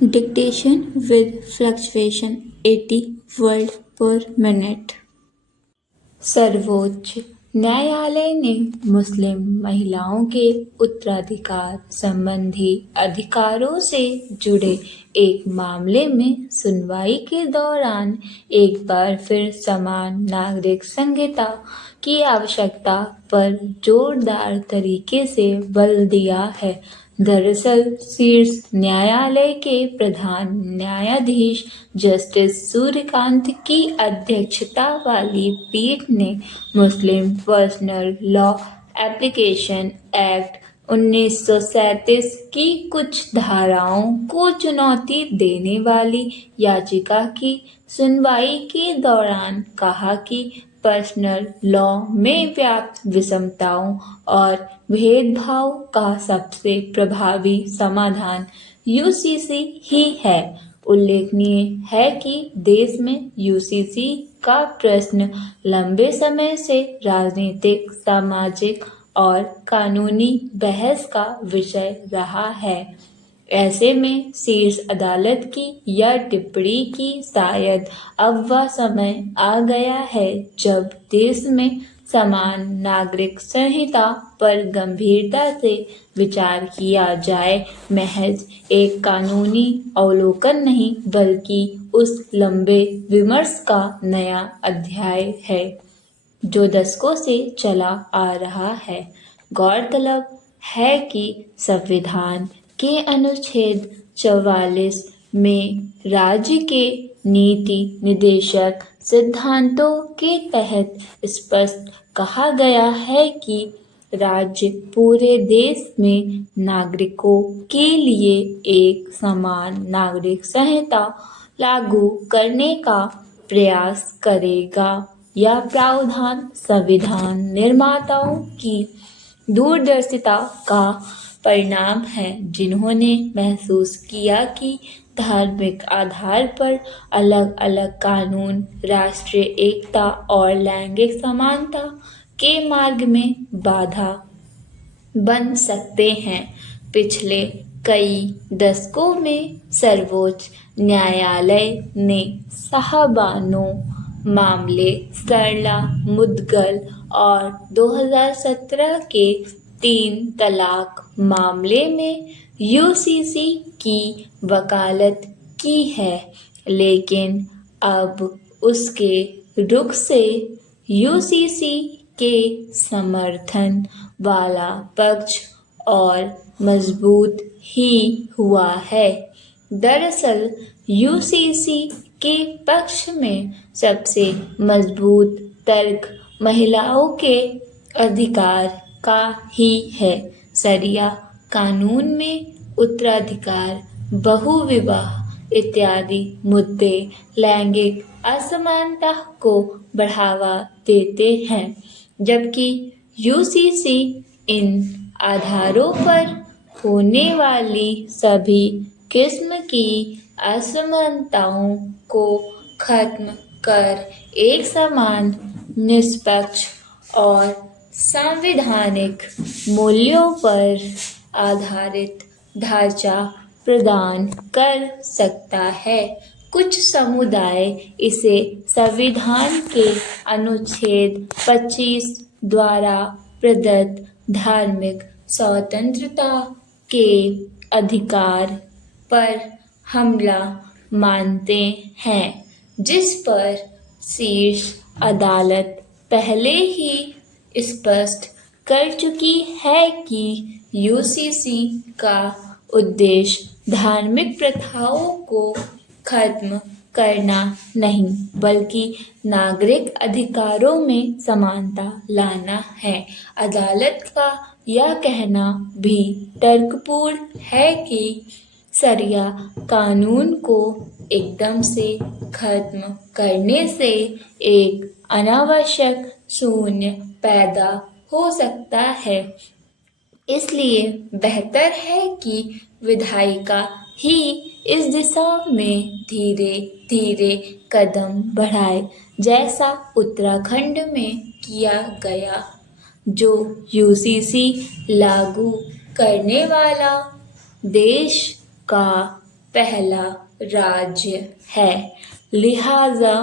Dictation with fluctuation 80 word per minute. सर्वोच्च न्यायालय ने मुस्लिम महिलाओं के उत्तराधिकार संबंधी अधिकारों से जुड़े एक मामले में सुनवाई के दौरान एक बार फिर समान नागरिक संहिता की आवश्यकता पर जोरदार तरीके से बल दिया है। दरअसल शीर्ष न्यायालय के प्रधान न्यायाधीश जस्टिस सूर्यकांत की अध्यक्षता वाली पीठ ने मुस्लिम पर्सनल लॉ एप्लीकेशन एक्ट 1937 की कुछ धाराओं को चुनौती देने वाली याचिका की सुनवाई के दौरान कहा कि पर्सनल लॉ में व्याप्त विषमताओं और भेदभाव का सबसे प्रभावी समाधान यूसीसी ही है। उल्लेखनीय है कि देश में यूसीसी का प्रश्न लंबे समय से राजनीतिक, सामाजिक और कानूनी बहस का विषय रहा है। ऐसे में शीर्ष अदालत की यह टिप्पणी की शायद अब वह समय आ गया है जब देश में समान नागरिक संहिता पर गंभीरता से विचार किया जाए। महज एक कानूनी अवलोकन नहीं बल्कि उस लंबे विमर्श का नया अध्याय है जो दशकों से चला आ रहा है। गौरतलब है कि संविधान के अनुच्छेद 44 में राज्य के नीति निर्देशक सिद्धांतों के तहत स्पष्ट कहा गया है कि राज्य पूरे देश में नागरिकों के लिए एक समान नागरिक संहिता लागू करने का प्रयास करेगा। यह प्रावधान संविधान निर्माताओं की दूरदर्शिता का परिणाम है, जिन्होंने महसूस किया कि धार्मिक आधार पर अलग अलग कानून राष्ट्रीय एकता और लैंगिक समानता के मार्ग में बाधा बन सकते हैं। पिछले कई दशकों में सर्वोच्च न्यायालय ने साहबानों मामले, सरला, मुद्गल और 2017 के 3 तलाक मामले में यूसीसी की वकालत की है, लेकिन अब उसके रुख से यूसीसी के समर्थन वाला पक्ष और मजबूत ही हुआ है। दरअसल यूसीसी के पक्ष में सबसे मजबूत तर्क महिलाओं के अधिकार का ही है। शरिया कानून में उत्तराधिकार, बहुविवाह इत्यादि मुद्दे लैंगिक असमानता को बढ़ावा देते हैं, जबकि यूसीसी इन आधारों पर होने वाली सभी किस्म की असमानताओं को खत्म कर एक समान, निष्पक्ष और संवैधानिक मूल्यों पर आधारित ढांचा प्रदान कर सकता है। कुछ समुदाय इसे संविधान के अनुच्छेद 25 द्वारा प्रदत्त धार्मिक स्वतंत्रता के अधिकार पर हमला मानते हैं, जिस पर शीर्ष अदालत पहले ही स्पष्ट कर चुकी है कि यूसीसी का उद्देश्य धार्मिक प्रथाओं को खत्म करना नहीं, बल्कि नागरिक अधिकारों में समानता लाना है। अदालत का यह कहना भी तर्कपूर्ण है कि शरिया कानून को एकदम से खत्म करने से एक अनावश्यक शून्य पैदा हो सकता है। इसलिए बेहतर है कि विधायिका ही इस दिशा में धीरे धीरे कदम बढ़ाए, जैसा उत्तराखंड में किया गया, जो यूसीसी लागू करने वाला देश का पहला राज्य है, लिहाजा